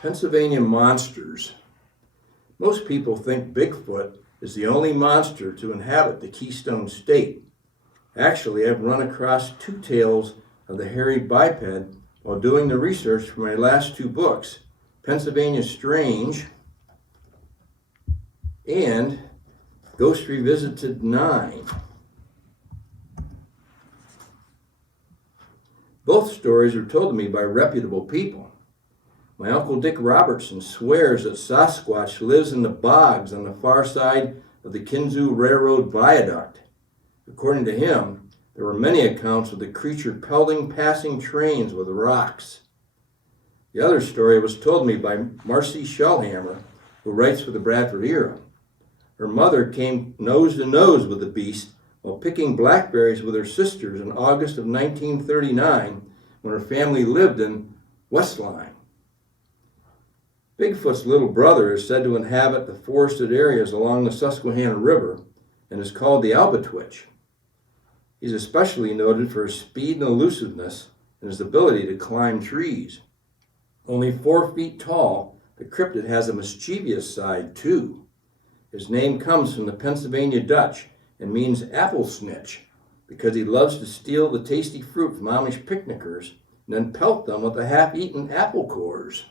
Pennsylvania monsters. Most people think Bigfoot is the only monster to inhabit the Keystone State. Actually, I've run across two tales of the hairy biped while doing the research for my last two books, Pennsylvania Strange and Ghost Revisited 9. Both stories were told to me by reputable people. My Uncle Dick Robertson swears that Sasquatch lives in the bogs on the far side of the Kinzua Railroad Viaduct. According to him, there were many accounts of the creature pelting passing trains with rocks. The other story was told me by Marcy Shellhammer, who writes for the Bradford Era. Her mother came nose to nose with the beast while picking blackberries with her sisters in August of 1939 when her family lived in Westline. Bigfoot's little brother is said to inhabit the forested areas along the Susquehanna River and is called the Albatwitch. He's especially noted for his speed and elusiveness and his ability to climb trees. Only 4 feet tall, the cryptid has a mischievous side too. His name comes from the Pennsylvania Dutch and means apple snitch because he loves to steal the tasty fruit from Amish picnickers and then pelt them with the half-eaten apple cores.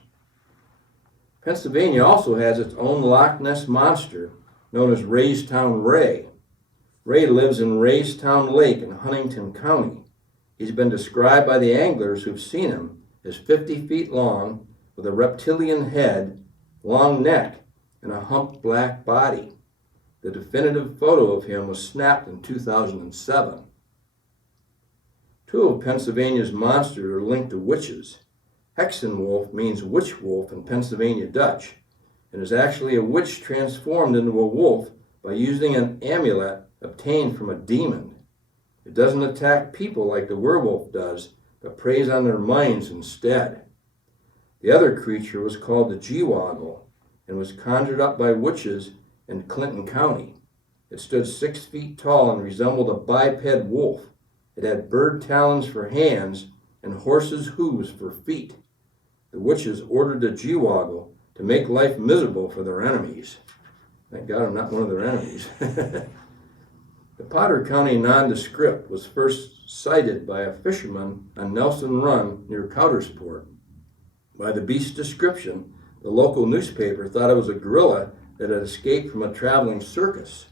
Pennsylvania also has its own Loch Ness monster known as Raystown Ray. Ray lives in Raystown Lake in Huntington County. He's been described by the anglers who've seen him as 50 feet long with a reptilian head, long neck, and a humped black body. The definitive photo of him was snapped in 2007. Two of Pennsylvania's monsters are linked to witches. Hexenwolf means witch wolf in Pennsylvania Dutch and is actually a witch transformed into a wolf by using an amulet obtained from a demon. It doesn't attack people like the werewolf does, but preys on their minds instead. The other creature was called the Gewoggle and was conjured up by witches in Clinton County. It stood 6 feet tall and resembled a biped wolf. It had bird talons for hands and horse's hooves for feet. The witches ordered the Gewoggle to make life miserable for their enemies. Thank God I'm not one of their enemies. The Potter County nondescript was first sighted by a fisherman on Nelson Run near Coudersport. By the beast's description, the local newspaper thought it was a gorilla that had escaped from a traveling circus.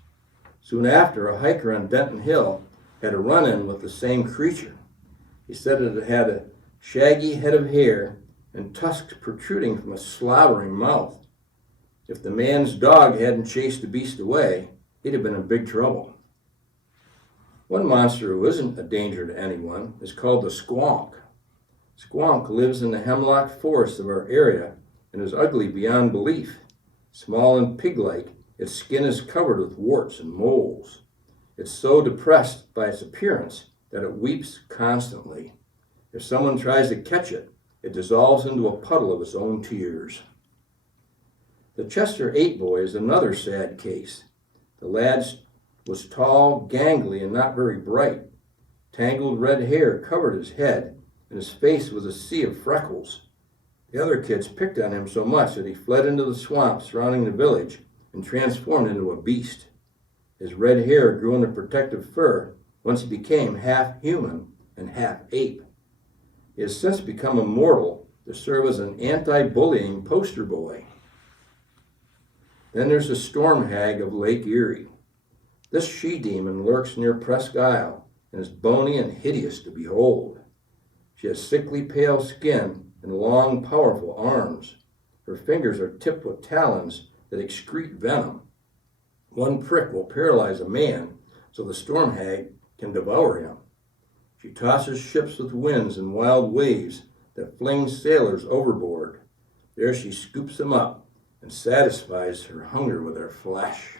Soon after, a hiker on Denton Hill had a run-in with the same creature. He said that it had a shaggy head of hair and tusks protruding from a slobbering mouth. If the man's dog hadn't chased the beast away, he'd have been in big trouble. One monster who isn't a danger to anyone is called the squonk. Squonk lives in the hemlock forests of our area and is ugly beyond belief. Small and pig-like, its skin is covered with warts and moles. It's so depressed by its appearance that it weeps constantly. If someone tries to catch it, it dissolves into a puddle of its own tears. The Chester 8 boy is another sad case. The lad was tall, gangly, and not very bright. Tangled red hair covered his head, and his face was a sea of freckles. The other kids picked on him so much that he fled into the swamp surrounding the village and transformed into a beast. His red hair grew into protective fur once he became half human and half ape. He has since become immortal to serve as an anti-bullying poster boy. Then there's the storm hag of Lake Erie. This she-demon lurks near Presque Isle and is bony and hideous to behold. She has sickly pale skin and long, powerful arms. Her fingers are tipped with talons that excrete venom. One prick will paralyze a man so the storm hag can devour him. She tosses ships with winds and wild waves that fling sailors overboard. There she scoops them up and satisfies her hunger with her flesh.